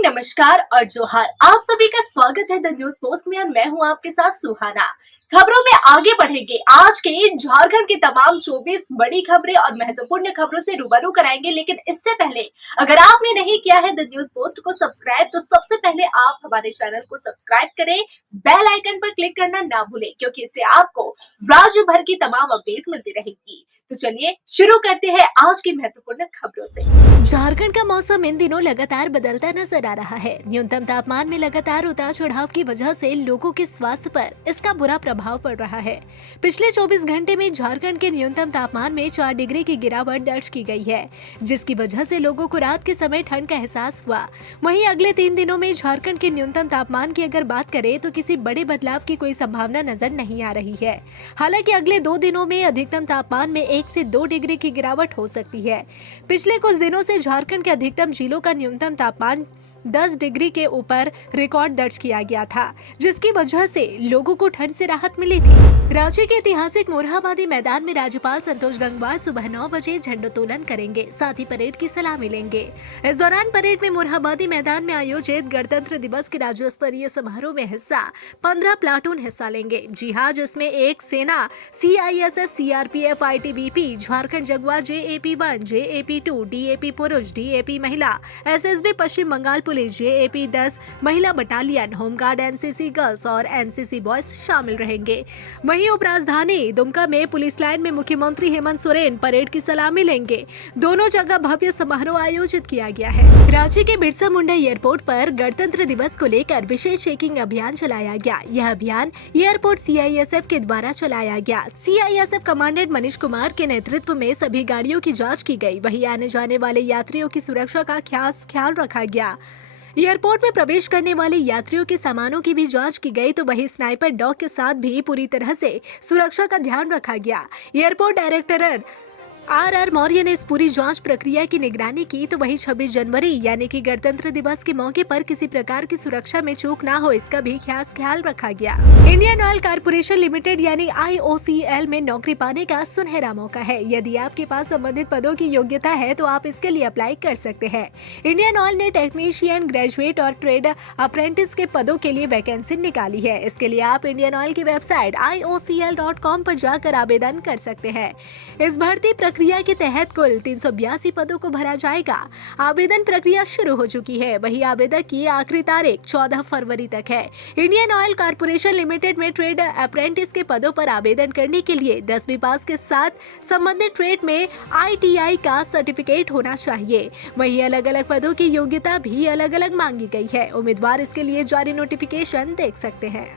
Morning, नमस्कार और जोहार। आप सभी का स्वागत है द न्यूज पोस्ट में और मैं हूं आपके साथ सुहाना। खबरों में आगे बढ़ेंगे। आज के झारखंड की तमाम 24 बड़ी खबरें और महत्वपूर्ण खबरों से रूबरू कराएंगे, लेकिन इससे पहले अगर आपने नहीं किया है द न्यूज पोस्ट को सब्सक्राइब, तो सबसे पहले आप हमारे चैनल को सब्सक्राइब करें, बेल आइकन पर क्लिक करना ना भूलें, क्योंकि इससे आपको राज्य भर की तमाम अपडेट मिलती रहेगी। तो चलिए शुरू करते हैं आज की महत्वपूर्ण खबरों से। झारखंड का मौसम इन दिनों लगातार बदलता नजर आ रहा है। न्यूनतम तापमान में लगातार उतार चढ़ाव की वजह से लोगों के स्वास्थ्य पर इसका बुरा प्रभाव पड़ रहा है। पिछले 24 घंटे में झारखंड के न्यूनतम तापमान में 4 डिग्री की गिरावट दर्ज की गई है, जिसकी वजह से लोगों को रात के समय ठंड का एहसास हुआ। वहीं अगले 3 दिनों में झारखंड के न्यूनतम तापमान की अगर बात करें तो किसी बड़े बदलाव की कोई संभावना नजर नहीं आ रही है। हालांकि अगले 2 दिनों में अधिकतम तापमान में 1 से 2 डिग्री की गिरावट हो सकती है। पिछले कुछ दिनों से झारखंड के अधिकतम जिलों का न्यूनतम तापमान 10 डिग्री के ऊपर रिकॉर्ड दर्ज किया गया था, जिसकी वजह से लोगों को ठंड से राहत मिली थी। रांची के ऐतिहासिक मोरहाबादी मैदान में राज्यपाल संतोष गंगवार सुबह 9 बजे झंडोत्तोलन करेंगे, साथ ही परेड की सलामी लेंगे। इस दौरान परेड में मोरहाबादी मैदान में आयोजित गणतंत्र दिवस के राज्य स्तरीय समारोह में 15 प्लाटून हिस्सा लेंगे। जी हाँ, जिसमें एक सेना, CISF, CRPF, ITBP, Jharkhand Jaguar, JAP-1, JAP-2, DAP पुरुष, DAP महिला, SSB पश्चिम बंगाल पुलिस, JAP 10 महिला बटालियन, होमगार्ड, NCC गर्ल्स और NCC बॉयज शामिल रहेंगे। वहीं उपराजधानी दुमका में पुलिस लाइन में मुख्यमंत्री हेमंत सोरेन परेड की सलामी लेंगे। दोनों जगह भव्य समारोह आयोजित किया गया है। रांची के बिरसा मुंडा एयरपोर्ट पर गणतंत्र दिवस को लेकर विशेष चेकिंग अभियान चलाया गया। यह अभियान एयरपोर्ट CISF के द्वारा चलाया गया। CISF कमांडेंट मनीष कुमार के नेतृत्व में सभी गाड़ियों की जाँच की गयी। वहीं आने जाने वाले यात्रियों की सुरक्षा का खास ख्याल रखा गया। एयरपोर्ट में प्रवेश करने वाले यात्रियों के सामानों की भी जांच की गई, तो वहीं स्नाइपर डॉग के साथ भी पूरी तरह से सुरक्षा का ध्यान रखा गया। एयरपोर्ट डायरेक्टर RR मौर्य ने इस पूरी जांच प्रक्रिया की निगरानी की। तो वहीं 26 जनवरी यानी कि गणतंत्र दिवस के मौके पर किसी प्रकार की सुरक्षा में चूक ना हो, इसका भी खास ख्याल रखा गया। इंडियन ऑयल कॉर्पोरेशन लिमिटेड यानी IOCL में नौकरी पाने का सुनहरा मौका है। यदि आपके पास संबंधित पदों की योग्यता है तो आप इसके लिए अप्लाई कर सकते हैं। इंडियन ऑयल ने टेक्नीशियन, ग्रेजुएट और ट्रेड अप्रेंटिस के पदों के लिए वैकेंसी निकाली है। इसके लिए आप इंडियन ऑयल की वेबसाइट IOCL.com पर जाकर आवेदन कर सकते हैं। इस भर्ती प्रक्रिया के तहत कुल 382 पदों को भरा जाएगा। आवेदन प्रक्रिया शुरू हो चुकी है। वही आवेदन की आखिरी तारीख 14 फरवरी तक है। इंडियन ऑयल कॉर्पोरेशन लिमिटेड में ट्रेड अप्रेंटिस के पदों पर आवेदन करने के लिए 10वीं पास के साथ संबंधित ट्रेड में ITI का सर्टिफिकेट होना चाहिए। वही अलग अलग पदों की योग्यता भी अलग अलग मांगी गई है। उम्मीदवार इसके लिए जारी नोटिफिकेशन देख सकते हैं।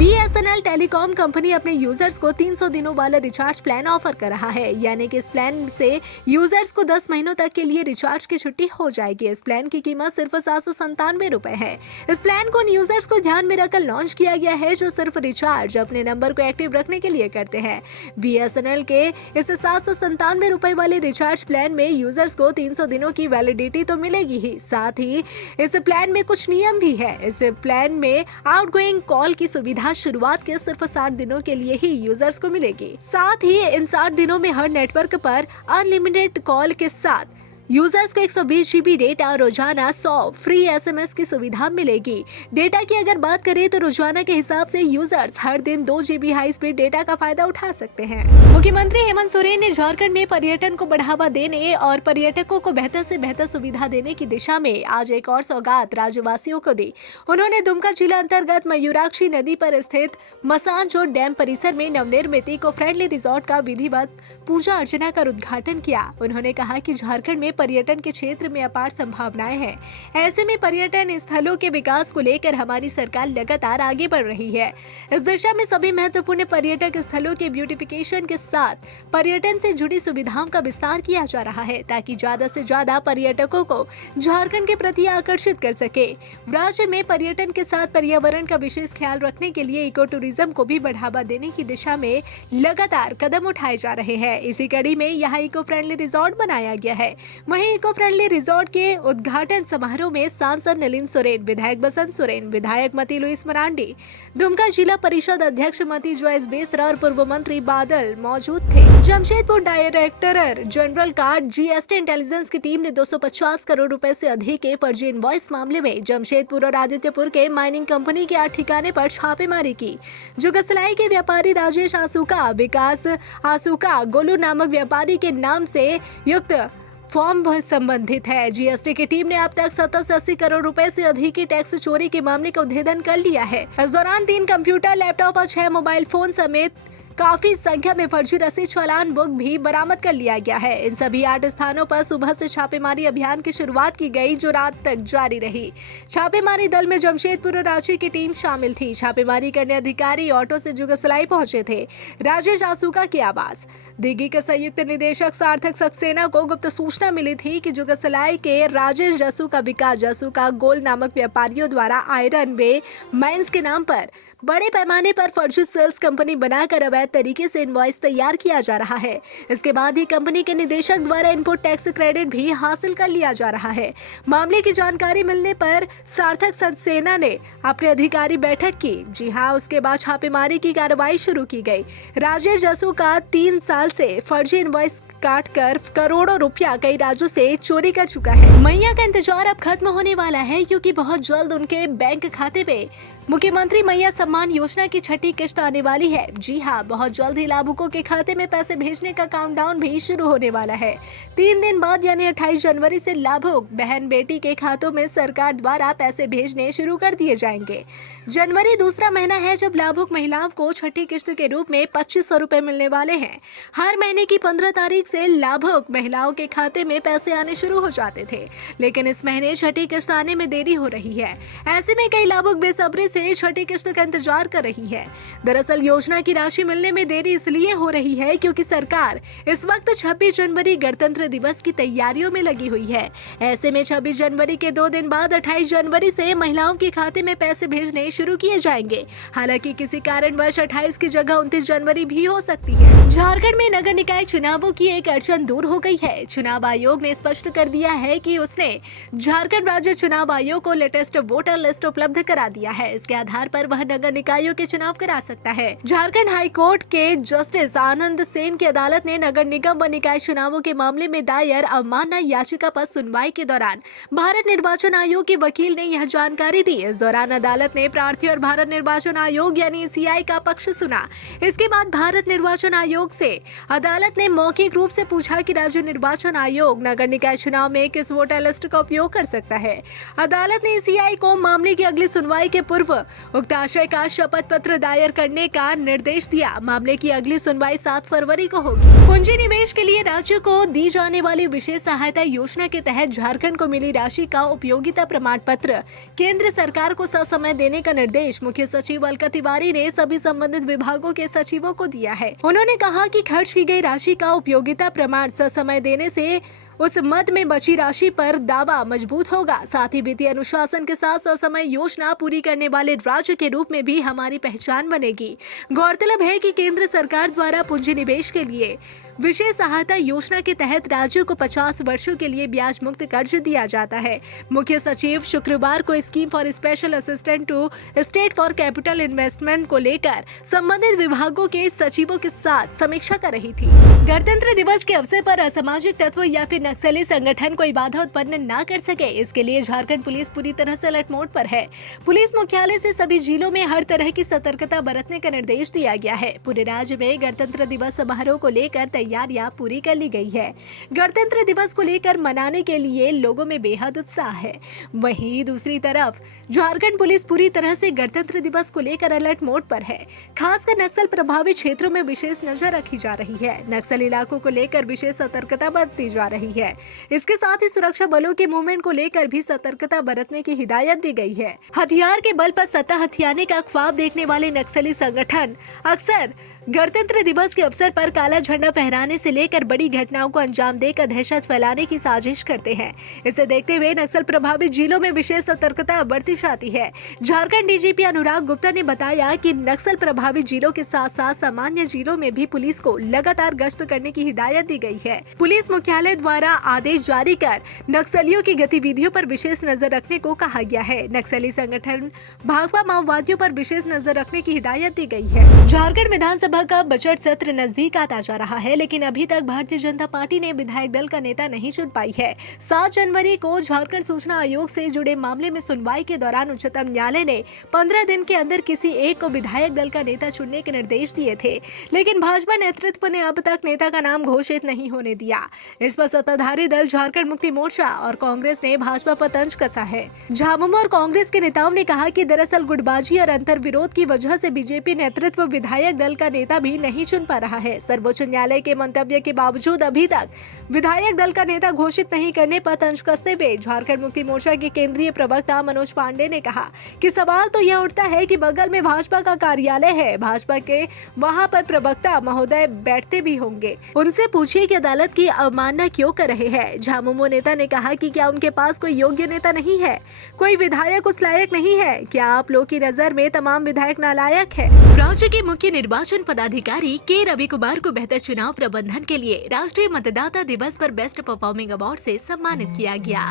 BSNL टेलीकॉम कंपनी अपने यूजर्स को 300 दिनों वाला रिचार्ज प्लान ऑफर कर रहा है, यानी कि इस प्लान से यूजर्स को 10 महीनों तक के लिए रिचार्ज की छुट्टी हो जाएगी। इस प्लान की कीमत सिर्फ 797 रुपए है। इस प्लान को उन यूजर्स को ध्यान में रखकर लॉन्च किया गया है जो सिर्फ रिचार्ज अपने नंबर को एक्टिव रखने के लिए करते हैं। BSNL के इस 797 रुपए वाले रिचार्ज प्लान में यूजर्स को 300 दिनों की वैलिडिटी तो मिलेगी ही, साथ ही इस प्लान में कुछ नियम भी है। इस प्लान में आउटगोइंग कॉल की सुविधा शुरुआत के सिर्फ 60 दिनों के लिए ही यूजर्स को मिलेगी। साथ ही इन 60 दिनों में हर नेटवर्क पर अनलिमिटेड कॉल के साथ यूजर्स को 120 GB डेटा, रोजाना 100 फ्री SMS की सुविधा मिलेगी। डेटा की अगर बात करें तो रोजाना के हिसाब से यूजर्स हर दिन 2 GB हाई स्पीड डेटा का फायदा उठा सकते हैं। मुख्यमंत्री हेमंत सोरेन ने झारखंड में पर्यटन को बढ़ावा देने और पर्यटकों को बेहतर से बेहतर सुविधा देने की दिशा में आज एक और सौगात राज्यवासियों को दी। उन्होंने दुमका जिला अंतर्गत मयूराक्षी नदी पर स्थित मसानजोड़ डैम परिसर में नवनिर्मित इको फ्रेंडली रिजॉर्ट का विधिवत पूजा अर्चना कर उद्घाटन किया। उन्होंने कहा कि झारखंड में पर्यटन के क्षेत्र में अपार संभावनाएं हैं। ऐसे में पर्यटन स्थलों के विकास को लेकर हमारी सरकार लगातार आगे बढ़ रही है। इस दिशा में सभी महत्वपूर्ण पर्यटक स्थलों के ब्यूटिफिकेशन के साथ पर्यटन से जुड़ी सुविधाओं का विस्तार किया जा रहा है, ताकि ज्यादा से ज्यादा पर्यटकों को झारखंड के प्रति आकर्षित कर सके। राज्य में पर्यटन के साथ पर्यावरण का विशेष ख्याल रखने के लिए इको टूरिज्म को भी बढ़ावा देने की दिशा में लगातार कदम उठाए जा रहे हैं। इसी कड़ी में यहाँ इको फ्रेंडली रिजॉर्ट बनाया गया है। वहीं इको फ्रेंडली रिजॉर्ट के उद्घाटन समारोह में सांसद नलिन सोरेन, विधायक बसंत सोरेन, विधायक मती लुइस मरांडी, दुमका जिला परिषद अध्यक्ष मती जोइस बेसरा और पूर्व मंत्री बादल मौजूद थे। जमशेदपुर डायरेक्टर जनरल का जीएसटी इंटेलिजेंस की टीम ने 250 करोड़ रुपए से अधिक के फर्जी इनवॉइस मामले में जमशेदपुर और आदित्यपुर के माइनिंग कंपनी के 8 ठिकाने पर छापेमारी की। जो गसलाई के व्यापारी राजेश आसूका, विकास आसूका, गोलू नामक व्यापारी के नाम से युक्त फॉर्म संबंधित है। जीएसटी की टीम ने अब तक 70 से 80 करोड़ रुपए से अधिक की टैक्स चोरी के मामले का उद्भेदन कर लिया है। इस दौरान 3 कंप्यूटर, लैपटॉप और 6 मोबाइल फोन समेत काफी संख्या में फर्जी रसीद चालान बुक भी बरामद कर लिया गया है। इन सभी 8 स्थानों पर सुबह से छापेमारी अभियान की शुरुआत की गई, जो रात तक जारी रही। छापेमारी दल में जमशेदपुर और रांची की टीम शामिल थी। छापेमारी करने अधिकारी ऑटो से जुगसलाई पहुंचे थे। राजेश आसूका के आवास दिग्गी के संयुक्त निदेशक सार्थक सक्सेना को गुप्त सूचना मिली थी कि जुगसलाई के राजेश जसू का, विकास जसू का, गोल नामक व्यापारियों द्वारा आयरन वे माइंस के नाम पर बड़े पैमाने पर फर्जी सेल्स कंपनी बनाकर अवैध तरीके से इनवॉइस तैयार किया जा रहा है। इसके बाद ही कंपनी के निदेशक द्वारा इनपुट टैक्स क्रेडिट भी हासिल कर लिया जा रहा है। मामले की जानकारी मिलने पर सार्थक सक्सेना ने अपने अधिकारी बैठक की। जी हां, उसके बाद छापेमारी की कार्रवाई शुरू की गई। राजेश जसू का 3 साल से फर्जी इनवॉइस काटकर करोड़ों रुपया कई राज्यों से चोरी कर चुका है। मैया का इंतजार अब खत्म होने वाला है, क्योंकि बहुत जल्द उनके बैंक खाते पे मुख्यमंत्री मैया सम्मान योजना की 6ठी किस्त आने वाली है। जी हां, बहुत जल्द ही लाभुकों के खाते में पैसे भेजने का काउंटडाउन भी शुरू होने वाला है। 3 दिन बाद यानी 28 जनवरी से लाभुक बहन बेटी के खातों में सरकार द्वारा पैसे भेजने शुरू कर दिए जाएंगे। जनवरी दूसरा महीना है जब लाभुक महिलाओं को 6ठी किस्त के रूप में 2500 रुपए मिलने वाले हैं। हर महीने की 15 तारीख से लाभुक महिलाओं के खाते में पैसे आने शुरू हो जाते थे, लेकिन इस महीने 6ठी किस्त आने में देरी हो रही है। ऐसे में कई लाभुक बेसब्री से 6ठी किस्त का इंतजार कर रही है। दरअसल योजना की राशि मिलने में देरी इसलिए हो रही है क्योंकि सरकार इस वक्त 26 जनवरी गणतंत्र दिवस की तैयारियों में लगी हुई है। ऐसे में 26 जनवरी के 2 दिन बाद 28 जनवरी से महिलाओं के खाते में पैसे भेजने शुरू किए जाएंगे। हालांकि किसी कारणवश 28 की जगह 29 जनवरी भी हो सकती है। झारखंड में नगर निकाय चुनावों की एक अड़चन दूर हो गई है। चुनाव आयोग ने स्पष्ट कर दिया है कि उसने झारखंड राज्य चुनाव आयोग को लेटेस्ट वोटर लिस्ट उपलब्ध करा दिया है। इसके आधार पर वह नगर निकायों के चुनाव करा सकता है। झारखंड हाई कोर्ट के जस्टिस आनंद सेन की अदालत ने नगर निगम व निकाय चुनावों के मामले में दायर अवमानना याचिका पर सुनवाई के दौरान भारत निर्वाचन आयोग के वकील ने यह जानकारी दी। इस दौरान अदालत ने प्रार्थी और भारत निर्वाचन आयोग यानी ईसीआई का पक्ष सुना। इसके बाद भारत निर्वाचन आयोग से अदालत ने मौखिक रूप से पूछा कि राज्य निर्वाचन आयोग नगर निकाय चुनाव में किस वोटर लिस्ट का उपयोग कर सकता है। अदालत ने ईसीआई को मामले की अगली सुनवाई के पूर्व उक्त आशय का शपथ पत्र दायर करने का निर्देश दिया। मामले की अगली सुनवाई 7 फरवरी को होगी। पूंजी निवेश के लिए राज्य को दी जाने वाली विशेष सहायता योजना के तहत झारखंड को मिली राशि का उपयोगिता प्रमाण पत्र केंद्र सरकार को ससमय देने का निर्देश मुख्य सचिव अलका तिवारी ने सभी संबंधित विभागों के सचिवों को दिया है। उन्होंने कहा कि खर्च की गई राशि का उपयोगिता प्रमाण ससमय देने से उस मद में बची राशि पर दावा मजबूत होगा। साथ ही वित्तीय अनुशासन के साथ ससमय योजना पूरी करने वाले राज्य के रूप में भी हमारी पहचान बनेगी। गौरतलब है कि केंद्र सरकार द्वारा पूंजी निवेश के लिए विशेष सहायता योजना के तहत राज्यों को 50 वर्षों के लिए ब्याज मुक्त कर्ज दिया जाता है। मुख्य सचिव शुक्रवार को scheme for special assistant to state for capital investment को लेकर संबंधित विभागों के सचिवों के साथ समीक्षा कर रही थी। गणतंत्र दिवस के अवसर पर असामाजिक तत्व या फिर नक्सली संगठन कोई बाधा उत्पन्न न कर सके, इसके लिए झारखंड पुलिस पूरी तरह से अलर्ट मोड पर है। पुलिस मुख्यालय से सभी जिलों में हर तरह की सतर्कता बरतने का निर्देश दिया गया है। पूरे राज्य में गणतंत्र दिवस समारोह को लेकर तैयारियां पूरी कर ली गई है। गणतंत्र दिवस को लेकर मनाने के लिए लोगों में बेहद उत्साह है। वहीं दूसरी तरफ झारखंड पुलिस पूरी तरह से गणतंत्र दिवस को लेकर अलर्ट मोड पर है। खासकर नक्सल प्रभावित क्षेत्रों में विशेष नजर रखी जा रही है। नक्सल इलाकों को लेकर विशेष सतर्कता बरती जा रही है। इसके साथ ही सुरक्षा बलों के मूवमेंट को लेकर भी सतर्कता बरतने की हिदायत दी गई है। हथियार के बल पर सत्ता हथियाने का ख्वाब देखने वाले नक्सली संगठन अक्सर गणतंत्र दिवस के अवसर पर काला झंडा फहराने से लेकर बड़ी घटनाओं को अंजाम देकर दहशत फैलाने की साजिश करते हैं। इसे देखते हुए नक्सल प्रभावित जिलों में विशेष सतर्कता बरती जाती है। झारखंड डीजीपी अनुराग गुप्ता ने बताया कि नक्सल प्रभावित जिलों के साथ साथ सामान्य जिलों में भी पुलिस को लगातार गश्त करने की हिदायत दी गई है। पुलिस मुख्यालय द्वारा आदेश जारी कर नक्सलियों की गतिविधियों पर विशेष नजर रखने को कहा गया है। नक्सली संगठन भाकपा माओवादियों पर विशेष नजर रखने की हिदायत दी गई है। झारखंड विधानसभा का बजट सत्र नजदीक आता जा रहा है, लेकिन अभी तक भारतीय जनता पार्टी ने विधायक दल का नेता नहीं चुन पाई है। 7 जनवरी को झारखंड सूचना आयोग से जुड़े मामले में सुनवाई के दौरान उच्चतम न्यायालय ने 15 दिन के अंदर किसी एक को विधायक दल का नेता चुनने के निर्देश दिए थे, लेकिन भाजपा नेतृत्व ने अब तक नेता का नाम घोषित नहीं होने दिया। इस पर सत्ताधारी दल झारखंड मुक्ति मोर्चा और कांग्रेस ने भाजपा पर तंज कसा है। झामुमो और कांग्रेस के नेताओं ने कहा कि दरअसल गुटबाजी और अंतर विरोध की वजह से बीजेपी नेतृत्व विधायक दल का नेता भी नहीं चुन पा रहा है। सर्वोच्च न्यायालय के मंतव्य के बावजूद अभी तक विधायक दल का नेता घोषित नहीं करने पर तंज कसते हुए झारखंड मुक्ति मोर्चा के केंद्रीय प्रवक्ता मनोज पांडे ने कहा कि सवाल तो यह उठता है कि बगल में भाजपा का कार्यालय है, भाजपा के वहां पर प्रवक्ता महोदय बैठते भी होंगे, उनसे पूछिए कि अदालत की अवमानना क्यों कर रहे हैं। झामुमो नेता ने कहा कि क्या उनके पास कोई योग्य नेता नहीं है, कोई विधायक उस लायक नहीं है? क्या आप लोग की नजर में तमाम विधायक नालायक है? राज्य के मुख्य निर्वाचन पदाधिकारी के रवि कुमार को बेहतर चुनाव प्रबंधन के लिए राष्ट्रीय मतदाता दिवस पर बेस्ट परफॉर्मिंग अवार्ड से सम्मानित किया गया।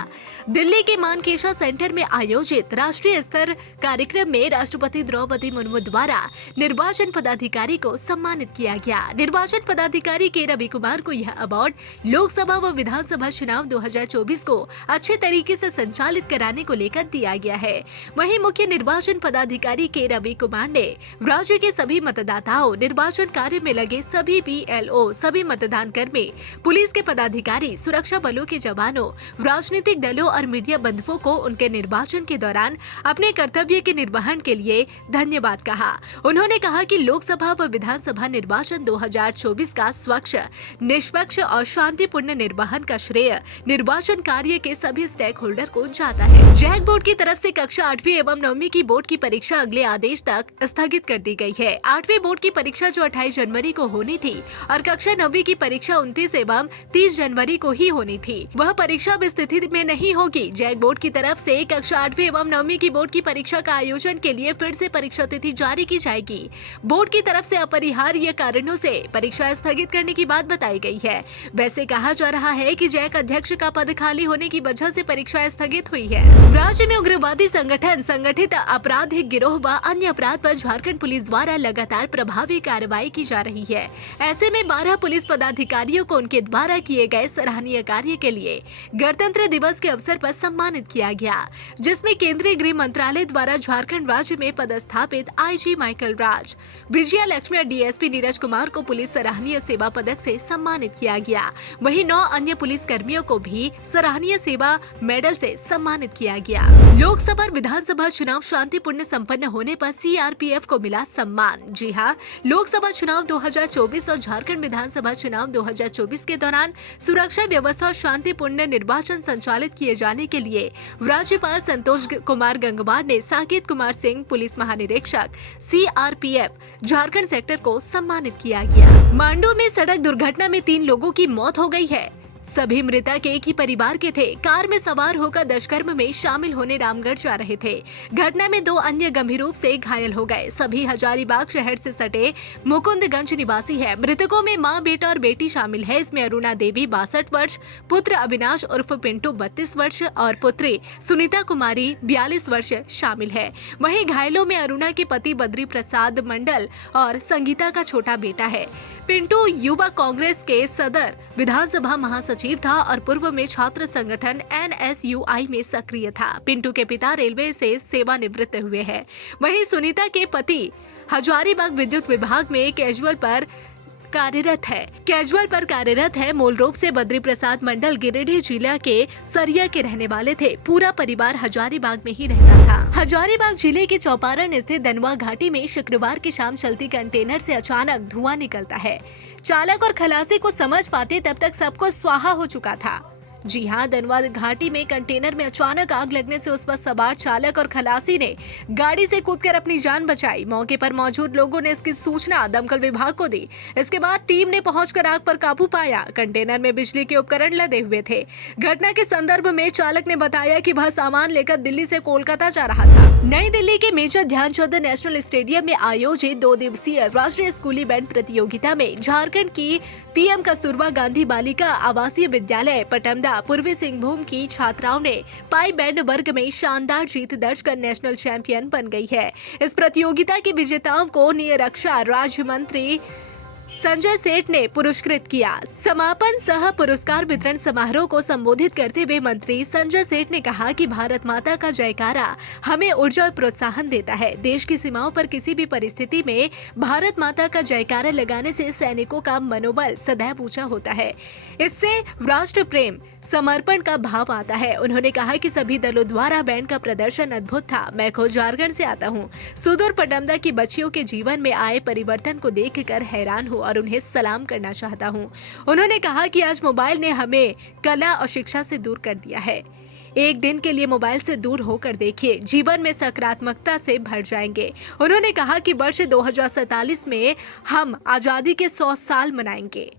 दिल्ली के मानकेशा सेंटर में आयोजित राष्ट्रीय स्तर कार्यक्रम में राष्ट्रपति द्रौपदी मुर्मू द्वारा निर्वाचन पदाधिकारी को सम्मानित किया गया। निर्वाचन पदाधिकारी के रवि कुमार को यह अवार्ड लोकसभा व विधानसभा चुनाव 2024 को अच्छे तरीके से संचालित कराने को लेकर दिया गया है। वहीं मुख्य निर्वाचन पदाधिकारी के रवि कुमार ने राज्य के सभी मतदाताओं, निर्वाचन कार्य में लगे सभी BLO, सभी मतदान कर्मी, पुलिस के पदाधिकारी, सुरक्षा बलों के जवानों, राजनीतिक दलों और मीडिया बंधुओं को उनके निर्वाचन के दौरान अपने कर्तव्य के निर्वहन के लिए धन्यवाद कहा। उन्होंने कहा कि लोकसभा व विधानसभा निर्वाचन 2024 का स्वच्छ, निष्पक्ष और शांतिपूर्ण निर्वहन का श्रेय निर्वाचन कार्य के सभी स्टेक होल्डर को जाता है। जैक बोर्ड की तरफ से कक्षा 8वीं एवं 9वीं की बोर्ड की परीक्षा अगले आदेश तक स्थगित कर दी गई है। 8वीं बोर्ड की परीक्षा जो 28 जनवरी को होनी थी और कक्षा 9वीं की परीक्षा 29 एवं 30 जनवरी को ही होनी थी, वह परीक्षा अब स्थिति में नहीं होगी। जैक बोर्ड की तरफ से कक्षा 8वीं एवं 9वीं की बोर्ड की परीक्षा का आयोजन के लिए फिर से परीक्षा तिथि जारी की जाएगी। बोर्ड की तरफ से अपरिहार्य कारणों से परीक्षा स्थगित करने की बात बताई गई है। वैसे कहा जा रहा है कि जैक अध्यक्ष का पद खाली होने की वजह से परीक्षा स्थगित हुई है। राज्य में उग्रवादी संगठन, संगठित आपराधिक गिरोह व अन्य अपराध पर झारखंड पुलिस द्वारा लगातार प्रभावी कार्रवाई की जा रही है। ऐसे में 12 पुलिस पदाधिकारियों को उनके द्वारा किए गए सराहनीय कार्य के लिए गणतंत्र दिवस के अवसर पर सम्मानित किया गया, जिसमें केंद्रीय गृह मंत्रालय द्वारा झारखंड राज्य में पदस्थापित IG माइकल राज, विजया लक्ष्मी और DSP नीरज कुमार को पुलिस सराहनीय सेवा पदक से सम्मानित किया गया। वहीं 9 अन्य पुलिस कर्मियों को भी सराहनीय सेवा मेडल से सम्मानित किया गया। लोकसभा और विधानसभा चुनाव शांतिपूर्ण संपन्न होने पर CRPF को मिला सम्मान। जी हां, लोकसभा चुनाव 2024 और झारखंड विधानसभा चुनाव 2024 के दौरान सुरक्षा व्यवस्था और शांतिपूर्ण निर्वाचन संचालित किए जाने के लिए राज्यपाल संतोष कुमार गंगवार ने साकेत कुमार सिंह, पुलिस महानिरीक्षक CRPF झारखंड सेक्टर को सम्मानित किया गया। मांडू में सड़क दुर्घटना में 3 लोगों की मौत हो गई है। सभी मृतक एक ही परिवार के थे। कार में सवार होकर दुष्कर्म में शामिल होने रामगढ़ जा रहे थे। घटना में 2 अन्य गंभीर रूप से घायल हो गए। सभी हजारीबाग शहर से सटे मुकुंदगंज निवासी है। मृतकों में मां, बेटा और बेटी शामिल है। इसमें अरुणा देवी 62 वर्ष, पुत्र अविनाश उर्फ पिंटू 32 वर्ष और पुत्री सुनीता कुमारी 42 वर्ष शामिल है। वहीं घायलों में अरुणा के पति बद्री प्रसाद मंडल और संगीता का छोटा बेटा है। पिंटू युवा कांग्रेस के सदर विधानसभा महासचिव था और पूर्व में छात्र संगठन NSUI में सक्रिय था। पिंटू के पिता रेलवे से सेवानिवृत्त हुए हैं। वहीं सुनीता के पति हजारीबाग विद्युत विभाग में कैजुअल पर कार्यरत है। मूल रूप से बद्री प्रसाद मंडल गिरिडीह जिला के सरिया के रहने वाले थे। पूरा परिवार हजारीबाग में ही रहता था। हजारीबाग जिले के चौपारण स्थित दनवा घाटी में शुक्रवार की शाम चलती कंटेनर से अचानक धुआं निकलता है। चालक और खलासी को समझ पाते तब तक सबको स्वाहा हो चुका था। जी हां, धनबाद घाटी में कंटेनर में अचानक आग लगने से उस पर सवार चालक और खलासी ने गाड़ी से कूदकर अपनी जान बचाई। मौके पर मौजूद लोगों ने इसकी सूचना दमकल विभाग को दी। इसके बाद टीम ने पहुंचकर आग पर काबू पाया। कंटेनर में बिजली के उपकरण लदे हुए थे। घटना के संदर्भ में चालक ने बताया कि वह सामान लेकर दिल्ली से कोलकाता जा रहा था। नई दिल्ली के मेजर ध्यानचंद नेशनल स्टेडियम में आयोजित 2 दिवसीय राष्ट्रीय स्कूली बैंड प्रतियोगिता में झारखंड की पीएम कस्तूरबा गांधी बालिका आवासीय विद्यालय पटमदा पूर्वी सिंहभूम की छात्राओं ने पाई बैंड वर्ग में शानदार जीत दर्ज कर नेशनल चैंपियन बन गई है। इस प्रतियोगिता की विजेताओं को नीरक्षा राज्य मंत्री संजय सेठ ने पुरस्कृत किया। समापन सह पुरस्कार वितरण समारोह को संबोधित करते हुए मंत्री संजय सेठ ने कहा कि भारत माता का जयकारा हमें ऊर्जा और प्रोत्साहन देता है। देश की सीमाओं पर किसी भी परिस्थिति में भारत माता का जयकारा लगाने से सैनिकों का मनोबल सदैव ऊंचा होता है। इससे राष्ट्र प्रेम समर्पण का भाव आता है। उन्होंने कहा कि सभी दलों द्वारा बैंड का प्रदर्शन अद्भुत था। मैं खुद झारखंड से आता हूँ। सुदूर पटमदा की बच्चियों के जीवन में आए परिवर्तन को देखकर हैरान हूँ और उन्हें सलाम करना चाहता हूँ। उन्होंने कहा कि आज मोबाइल ने हमें कला और शिक्षा से दूर कर दिया है। एक दिन के लिए मोबाइल से दूर होकर देखिए, जीवन में सकारात्मकता से भर जाएंगे। उन्होंने कहा कि वर्ष 2047 में हम आजादी के 100 साल मनाएंगे।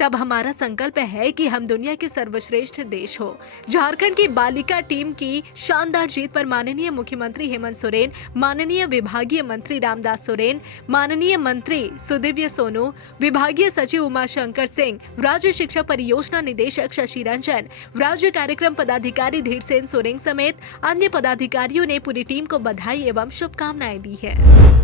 तब हमारा संकल्प है कि हम दुनिया के सर्वश्रेष्ठ देश हो। झारखंड की बालिका टीम की शानदार जीत पर माननीय मुख्यमंत्री हेमंत सोरेन, माननीय विभागीय मंत्री रामदास सोरेन, माननीय मंत्री सुदिव्य सोनू, विभागीय सचिव उमाशंकर सिंह, राज्य शिक्षा परियोजना निदेशक शशि रंजन, राज्य कार्यक्रम पदाधिकारी धीरसेन सोरेंग समेत अन्य पदाधिकारियों ने पूरी टीम को बधाई एवं शुभकामनाएं दी है।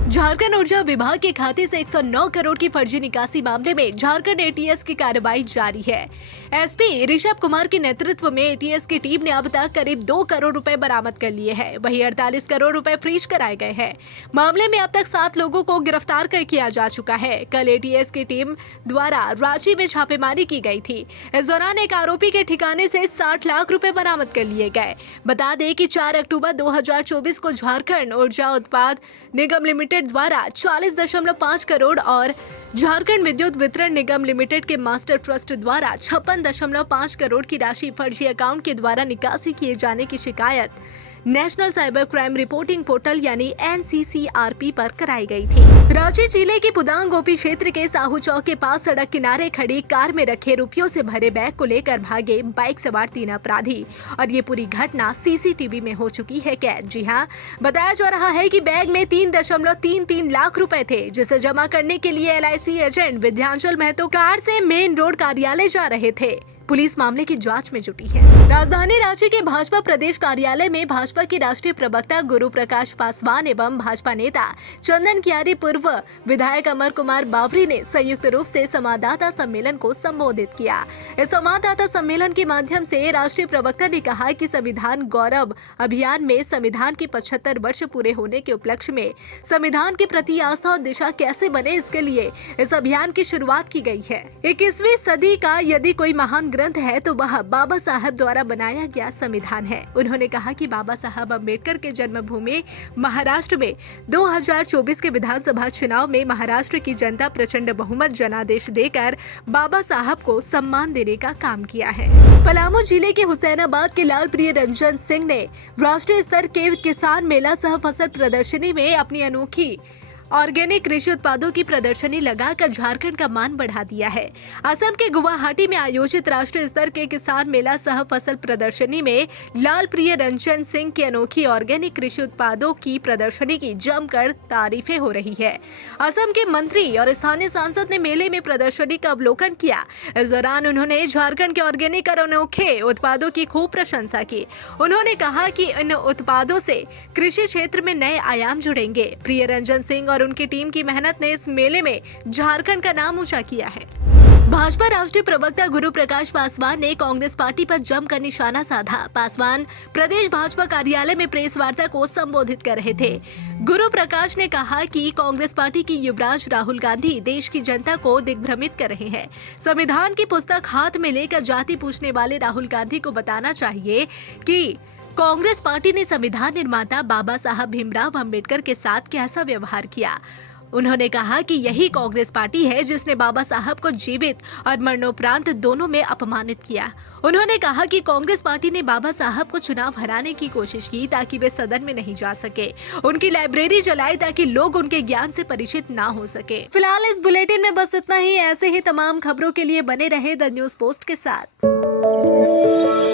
झारखंड ऊर्जा विभाग के खाते से 109 करोड़ की फर्जी निकासी मामले में झारखंड एटीएस की कार्रवाई जारी है। एसपी ऋषभ कुमार के नेतृत्व में एटीएस की टीम ने अब तक करीब 2 करोड़ रुपए बरामद कर लिए हैं। वहीं 48 करोड़ रुपए फ्रीज कराए गए हैं। मामले में अब तक 7 लोगों को गिरफ्तार कर किया जा चुका है। कल एटीएस की टीम द्वारा रांची में छापेमारी की गई थी। इस दौरान एक आरोपी के ठिकाने से 60 लाख रुपए बरामद कर लिए गए। बता दें कि 4 अक्टूबर 2024 को झारखंड ऊर्जा उत्पाद निगम लिमिटेड द्वारा 40.5 करोड़ और झारखंड विद्युत वितरण निगम लिमिटेड के मास्टर ट्रस्ट द्वारा 56.5 करोड़ की राशि फर्जी अकाउंट के द्वारा निकासी किए जाने की शिकायत national cyber crime reporting portal यानी NCCRP पर कराई गई थी। रांची जिले के पुदांग गोपी क्षेत्र के साहू चौक के पास सड़क किनारे खड़ी कार में रखे रुपयों से भरे बैग को लेकर भागे बाइक सवार 3 अपराधी और ये पूरी घटना CCTV में हो चुकी है कैद। जी हाँ, बताया जा रहा है कि बैग में 3.33 लाख रुपए थे, जिसे जमा करने के लिए LIC agent Vidyanchal Mahato car से मेन रोड कार्यालय जा रहे थे। पुलिस मामले की जांच में जुटी है। राजधानी रांची के भाजपा प्रदेश कार्यालय में भाजपा की राष्ट्रीय प्रवक्ता गुरु प्रकाश पासवान एवं भाजपा नेता चंदन कियारी, पूर्व विधायक अमर कुमार बावरी ने संयुक्त रूप से संवाददाता सम्मेलन को संबोधित किया। इस संवाददाता सम्मेलन के माध्यम से राष्ट्रीय प्रवक्ता ने कहा कि संविधान गौरव अभियान में संविधान के 75 वर्ष पूरे होने के उपलक्ष्य में संविधान के प्रति आस्था और दिशा कैसे बने, इसके लिए इस अभियान की शुरुआत की गई है। 21वीं सदी का यदि कोई महान ग्रंथ है तो वह बाबा साहब द्वारा बनाया गया संविधान है। उन्होंने कहा कि बाबा साहब अम्बेडकर के जन्मभूमि महाराष्ट्र में 2024 के विधानसभा चुनाव में महाराष्ट्र की जनता प्रचंड बहुमत जनादेश देकर बाबा साहब को सम्मान देने का काम किया है। पलामू जिले के हुसैनाबाद के लाल प्रिय रंजन सिंह ने राष्ट्रीय स्तर के किसान मेला सह फसल प्रदर्शनी में अपनी अनोखी ऑर्गेनिक कृषि उत्पादों की प्रदर्शनी लगाकर झारखंड का मान बढ़ा दिया है। असम के गुवाहाटी में आयोजित राष्ट्रीय स्तर के किसान मेला सह फसल प्रदर्शनी में लाल प्रिय रंजन सिंह की अनोखी ऑर्गेनिक कृषि उत्पादों की प्रदर्शनी की जमकर तारीफें हो रही है। असम के मंत्री और स्थानीय सांसद ने मेले में प्रदर्शनी का अवलोकन किया। इस दौरान उन्होंने झारखंड के ऑर्गेनिक और अनोखे उत्पादों की खूब प्रशंसा की। उन्होंने कहा कि इन उत्पादों से कृषि क्षेत्र में नए आयाम जुड़ेंगे। प्रिय रंजन सिंह और उनकी टीम की मेहनत ने इस मेले में झारखंड का नाम ऊंचा किया है। भाजपा राष्ट्रीय प्रवक्ता गुरु प्रकाश पासवान ने कांग्रेस पार्टी पर जमकर निशाना साधा। पासवान प्रदेश भाजपा कार्यालय में प्रेस वार्ता को संबोधित कर रहे थे। गुरु प्रकाश ने कहा कि कांग्रेस पार्टी की युवराज राहुल गांधी देश की जनता को दिग्भ्रमित कर रहे हैं। संविधान की पुस्तक हाथ में लेकर जाति पूछने वाले राहुल गांधी को बताना चाहिए कि कांग्रेस पार्टी ने संविधान निर्माता बाबा साहब भीमराव अंबेडकर के साथ कैसा व्यवहार किया। उन्होंने कहा कि यही कांग्रेस पार्टी है जिसने बाबा साहब को जीवित और मरणोपरांत दोनों में अपमानित किया। उन्होंने कहा कि कांग्रेस पार्टी ने बाबा साहब को चुनाव हराने की कोशिश की ताकि वे सदन में नहीं जा सके, उनकी लाइब्रेरी जलाई ताकि लोग उनके ज्ञान से परिचित ना हो सके। फिलहाल इस बुलेटिन में बस इतना ही। ऐसे ही तमाम खबरों के लिए बने रहे द न्यूज़ पोस्ट के साथ।